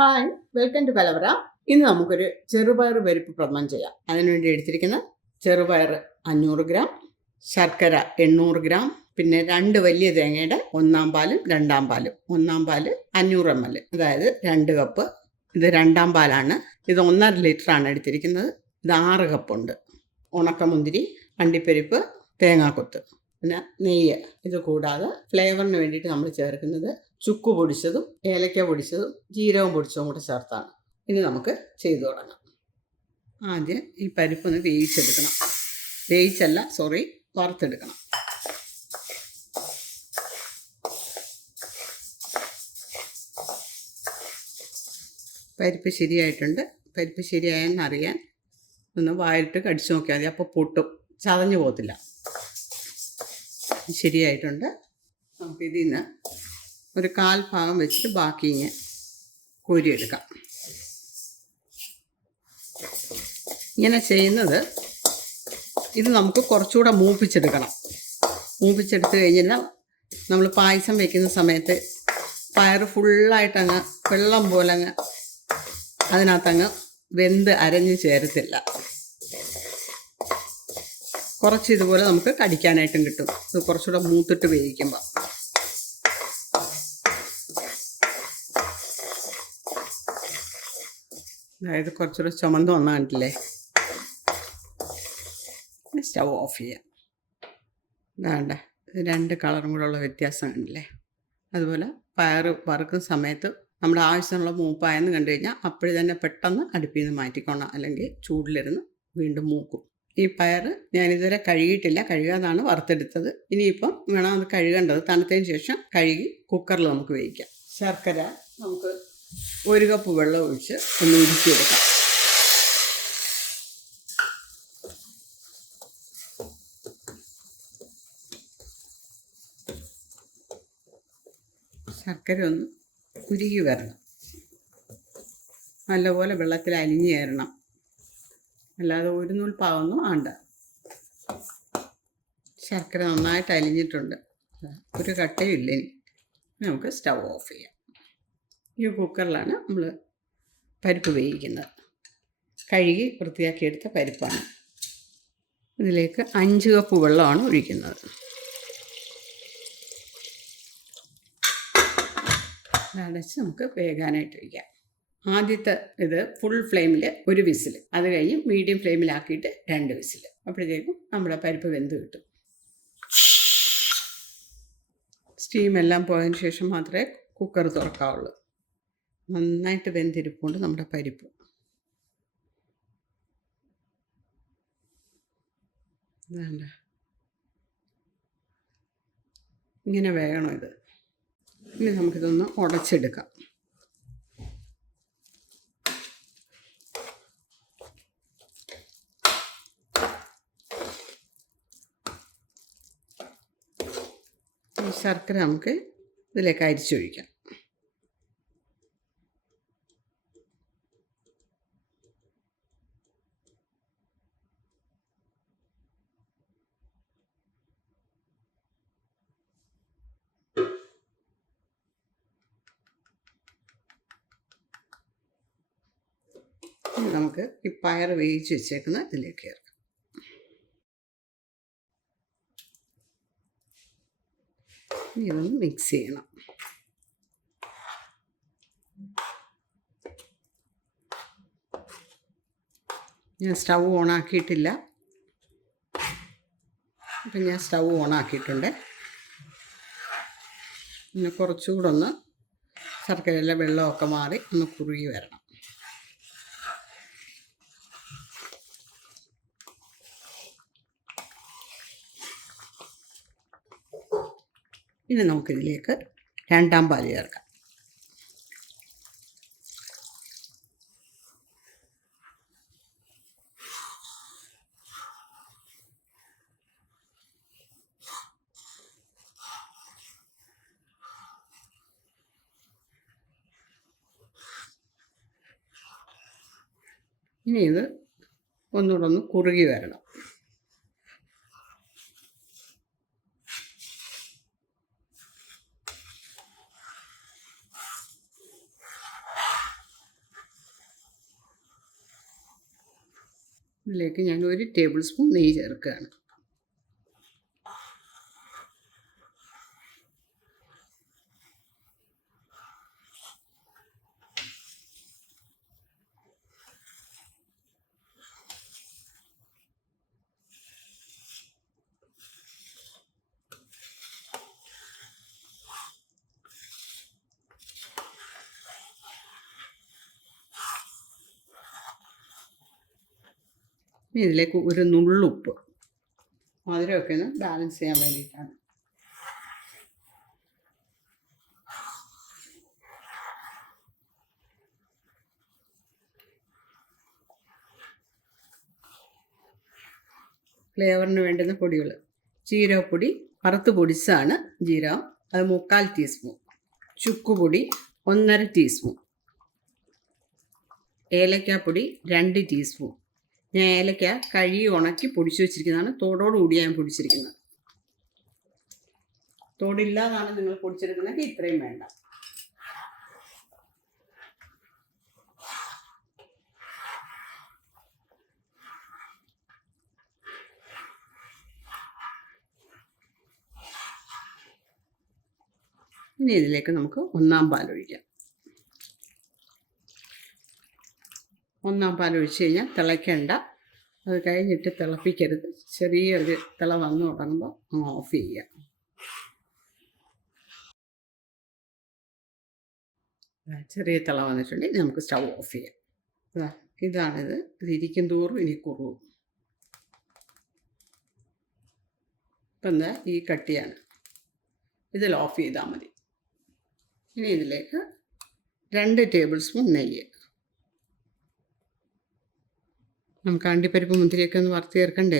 Hi, welcome to കലവറ. ഇന്ന് നമുക്കൊരു ചെറുപയർ പരിപ്പ് പ്രഥമൻ ചെയ്യാം. അതിനുവേണ്ടി എടുത്തിരിക്കുന്ന ചെറുപയർ 500 ഗ്രാം, ശർക്കര 800 ഗ്രാം, പിന്നെ 2 വലിയ തേങ്ങയുടെ ഒന്നാം പാലും രണ്ടാം പാലും. ഒന്നാം പാല് 500 ml, അതായത് 2 കപ്പ്. ഇത് രണ്ടാം പാലാണ്. ഇത് 1.5 ലിറ്ററാണ് എടുത്തിരിക്കുന്നത്. ഇത് 6 കപ്പുണ്ട്. ഉണക്കമുന്തിരി, അണ്ടിപ്പരിപ്പ്, തേങ്ങാക്കൊത്ത്, പിന്നെ നെയ്യ്. ഇത് കൂടാതെ ഫ്ലേവറിന് വേണ്ടിയിട്ട് നമ്മൾ ചേർക്കുന്നത് ചുക്ക് പൊടിച്ചതും ഏലക്ക പൊടിച്ചതും ജീരകം പൊടിച്ചതും കൂടെ ചേർത്താണ്. ഇനി നമുക്ക് ചെയ്തു തുടങ്ങാം. ആദ്യം ഈ പരിപ്പൊന്ന് വേവിച്ചെടുക്കണം. വറുത്തെടുക്കണം. പരിപ്പ് ശരിയായിട്ടുണ്ട്. പരിപ്പ് ശരിയായെന്നറിയാൻ ഒന്ന് വായിട്ട് കടിച്ചു നോക്കിയാൽ മതി. അപ്പോൾ പൊട്ടും, ചതഞ്ഞു പോകത്തില്ല. ശരിയായിട്ടുണ്ട്. നമുക്കിതിൽ നിന്ന് ഒരു 1/4 ഭാഗം വെച്ചിട്ട് ബാക്കി ഇങ്ങനെ കോരിയെടുക്കാം. ഇങ്ങനെ ചെയ്യുന്നത് ഇത് നമുക്ക് കുറച്ചുകൂടെ മൂപ്പിച്ചെടുക്കണം. മൂപ്പിച്ചെടുത്ത് കഴിഞ്ഞാൽ നമ്മൾ പായസം വയ്ക്കുന്ന സമയത്ത് പയർ ഫുള്ളായിട്ടങ്ങ് വെള്ളം പോലെ അങ്ങ് അതിനകത്തങ്ങ് വെന്ത് അരഞ്ഞ് ചേരത്തില്ല. കുറച്ച് ഇതുപോലെ നമുക്ക് കടിക്കാനായിട്ടും കിട്ടും. ഇത് കുറച്ചുകൂടെ മൂത്തിട്ട് വേവിക്കുമ്പോൾ. അതായത് കുറച്ചുകൂടെ ചുമന്ന് വന്നാൽ കണ്ടില്ലേ. സ്റ്റൗ ഓഫ് ചെയ്യാം. ഇതാണ്ട 2 കളറും കൂടെ ഉള്ള വ്യത്യാസം കണ്ടില്ലേ. അതുപോലെ പയർ വറുക്കുന്ന സമയത്ത് നമ്മുടെ ആവശ്യമുള്ള മൂപ്പായെന്ന് കണ്ടു കഴിഞ്ഞാൽ അപ്പോഴും തന്നെ പെട്ടെന്ന് അടുപ്പിൽ നിന്ന് മാറ്റിക്കോണം, അല്ലെങ്കിൽ ചൂടിലിരുന്ന് വീണ്ടും മൂക്കും. ഈ പയർ ഞാനിതുവരെ കഴുകിയിട്ടില്ല, കഴുകാതാണ് വറുത്തെടുത്തത്. ഇനിയിപ്പം വേണം അത് കഴുകേണ്ടത്. തണുത്തതിന് ശേഷം കഴുകി കുക്കറിൽ നമുക്ക് വേവിക്കാം. ശർക്കര നമുക്ക് 1 കപ്പ് വെള്ളം ഒഴിച്ച് ഒന്ന് ഉരുക്കിയെടുക്കാം. ശർക്കര ഒന്ന് ഉരുകി വരണം. നല്ലപോലെ വെള്ളത്തിൽ അലിഞ്ഞ് ചേരണം, അല്ലാതെ ഒരു നൂൽ പാവൊന്നും ആണ്ട. ശർക്കര നന്നായിട്ട് അലിഞ്ഞിട്ടുണ്ട്, ഒരു കട്ടയും ഇല്ല. ഇനി നമുക്ക് സ്റ്റൗ ഓഫ് ചെയ്യാം. ഈ കുക്കറിലാണ് നമ്മൾ പരിപ്പ് വേവിക്കുന്നത്. കഴുകി വൃത്തിയാക്കിയെടുത്ത പരിപ്പാണ്. ഇതിലേക്ക് 5 കപ്പ് വെള്ളമാണ് ഒഴിക്കുന്നത്. അടച്ച് നമുക്ക് വേകാനായിട്ട് വയ്ക്കാം. ആദ്യത്തെ ഇത് ഫുൾ ഫ്ലെയിമിൽ 1 വിസിൽ, അത് കഴിഞ്ഞ് മീഡിയം ഫ്ലെയിമിലാക്കിയിട്ട് 2 വിസിൽ. അപ്പോഴത്തേക്കും നമ്മുടെ പരിപ്പ് വെന്ത് കിട്ടും. സ്റ്റീമെല്ലാം പോയതിന് ശേഷം മാത്രമേ കുക്കർ തുറക്കാവുള്ളൂ. നന്നായിട്ട് വെന്തിരിപ്പുണ്ട് നമ്മുടെ പരിപ്പ്. വേണ്ട, ഇങ്ങനെ വേകണം ഇത്. ഇനി നമുക്കിതൊന്ന് ഉടച്ചെടുക്കാം. ഈ ശർക്കര നമുക്ക് ഇതിലേക്ക് അരിച്ചൊഴിക്കാം. നമുക്ക് ഈ പയർ വേവിച്ച് വെച്ചേക്കുന്ന ഇതിലേക്ക് ചേർക്കാം. ഇതൊന്ന് മിക്സ് ചെയ്യണം. ഞാൻ സ്റ്റൗ ഓണാക്കിയിട്ടില്ല. അപ്പം ഞാൻ സ്റ്റൗ ഓണാക്കിയിട്ടുണ്ട്. പിന്നെ കുറച്ചുകൂടെ ഒന്ന് ശർക്കരയിലെ വെള്ളമൊക്കെ മാറി ഒന്ന് കുറുകി വരണം. ഇനി നമുക്കിതിലേക്ക് രണ്ടാം പാൽ ചേർക്കാം. ഇനി ഇത് ഒന്നുകൂടെ ഒന്ന് കുറുകി വരണം. ഇതിലേക്ക് ഞാൻ 1 ടേബിൾ സ്പൂൺ നെയ്യ് ചേർക്കുകയാണ്. ഇനി ഇതിലേക്ക് ഒരു നുള്ളുപ്പ്, മധുരമൊക്കെ ഒന്ന് ബാലൻസ് ചെയ്യാൻ വേണ്ടിയിട്ടാണ്. ഫ്ലേവറിന് വേണ്ടുന്ന പൊടികൾ: ജീരകപ്പൊടി വറുത്ത് പൊടിച്ചാണ് ജീരകം, അത് 3/4 ടീസ്പൂൺ. ചുക്കുപൊടി 1.5 ടീസ്പൂൺ. ഏലക്കാപ്പൊടി 2 ടീസ്പൂൺ. ഞാൻ ഏലക്ക കഴുകി ഉണക്കി പൊടിച്ചു വെച്ചിരിക്കുന്നതാണ്. തോടോടുകൂടി ഞാൻ പൊടിച്ചിരിക്കുന്നത്. തോടില്ലാതാണ് നിങ്ങൾ പൊടിച്ചെടുക്കുന്നതെങ്കിൽ ഇത്രയും വേണ്ട. ഇനി ഇതിലേക്ക് നമുക്ക് 1-ാം പാൽ ഒഴിക്കാം. 1-ാം പാൽ ഒഴിച്ച് കഴിഞ്ഞാൽ തിളയ്ക്കേണ്ട, അത് കഴിഞ്ഞിട്ട് തിളപ്പിക്കരുത്. ചെറിയൊരു തിള വന്നു തുടങ്ങുമ്പോൾ അങ്ങ് ഓഫ് ചെയ്യുക. ചെറിയ തിള വന്നിട്ടുണ്ടെങ്കിൽ നമുക്ക് സ്റ്റൗ ഓഫ് ചെയ്യാം. ഇതാണിത്. ഇതിരിക്കും തോറും ഇനി കുറവും. ഇപ്പം എന്താ ഈ കട്ടിയാണ്. ഇതിൽ ഓഫ് ചെയ്താൽ മതി. ഇനി ഇതിലേക്ക് 2 ടേബിൾ സ്പൂൺ നെയ്യ്. നമുക്ക് അണ്ടിപ്പരിപ്പ് മുന്തിരിയൊക്കെ ഒന്ന് വറുത്ത് ചേർക്കണ്ടേ.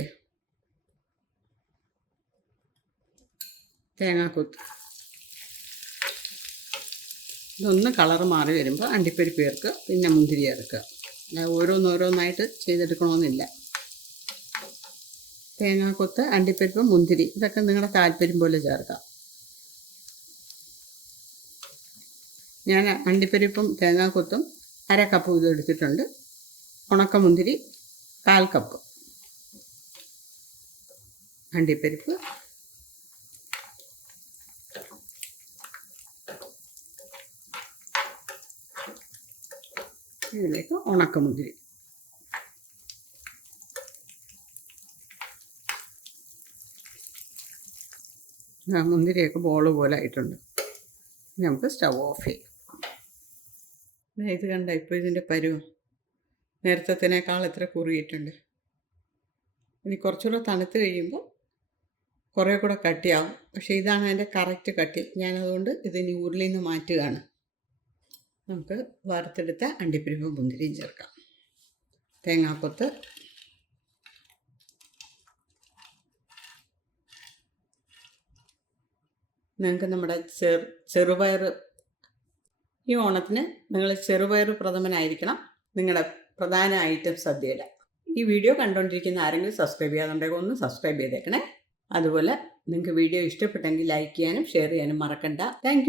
തേങ്ങാക്കൊത്ത്. ഇതൊന്ന് കളറ് മാറി വരുമ്പോൾ അണ്ടിപ്പരിപ്പ് ചേർക്കുക, പിന്നെ മുന്തിരി ചേർക്കുക. ഓരോന്നോരോന്നായിട്ട് ചെയ്തെടുക്കണമെന്നില്ല. തേങ്ങാക്കൊത്ത്, അണ്ടിപ്പരിപ്പ്, മുന്തിരി ഇതൊക്കെ നിങ്ങളുടെ താല്പര്യം പോലെ ചേർക്കാം. ഞാൻ അണ്ടിപ്പരിപ്പും തേങ്ങാക്കൊത്തും 1/2 കപ്പ് ഇത് എടുത്തിട്ടുണ്ട്. ഉണക്കമുന്തിരി 1/4 കപ്പ്. അണ്ടിപ്പരിപ്പ്, ഇതിലേക്ക് ഉണക്കമുന്തിരി. മുന്തിരിയൊക്കെ ബോള് പോലെ ആയിട്ടുണ്ട്. നമുക്ക് സ്റ്റൗ ഓഫ് ചെയ്യാം. ഇത് കണ്ട, ഇപ്പോൾ ഇതിൻ്റെ പരുവം നേരത്തേക്കാൾ എത്ര കുറുകിയിട്ടുണ്ട്. ഇനി കുറച്ചുകൂടെ തണുത്ത് കഴിയുമ്പോൾ കുറേ കൂടെ കട്ടിയാവും. പക്ഷേ ഇതാണ് അതിൻ്റെ കറക്റ്റ് കട്ടി. ഞാനതുകൊണ്ട് ഇതിനി ഉരുളിയിൽ നിന്ന് മാറ്റുകയാണ്. നമുക്ക് വറുത്തെടുത്ത അണ്ടിപ്പരിപ്പും മുന്തിരിയും ചേർക്കാം. തേങ്ങാക്കൊത്ത്, നിങ്ങൾക്ക് നമ്മുടെ ചെറുപയർ, ഈ ഓണത്തിന് നിങ്ങൾ ചെറുപയർ പ്രഥമനായിരിക്കണം നിങ്ങളുടെ പ്രധാന ഐറ്റം സദ്യയുടെ. ഈ വീഡിയോ കണ്ടുകൊണ്ടിരിക്കുന്ന ആരെങ്കിലും സബ്സ്ക്രൈബ് ചെയ്യാതുണ്ടെങ്കിൽ ഒന്ന് സബ്സ്ക്രൈബ് ചെയ്തേക്കണേ. അതുപോലെ നിങ്ങൾക്ക് വീഡിയോ ഇഷ്ടപ്പെട്ടെങ്കിൽ ലൈക്ക് ചെയ്യാനും ഷെയർ ചെയ്യാനും മറക്കണ്ട. താങ്ക്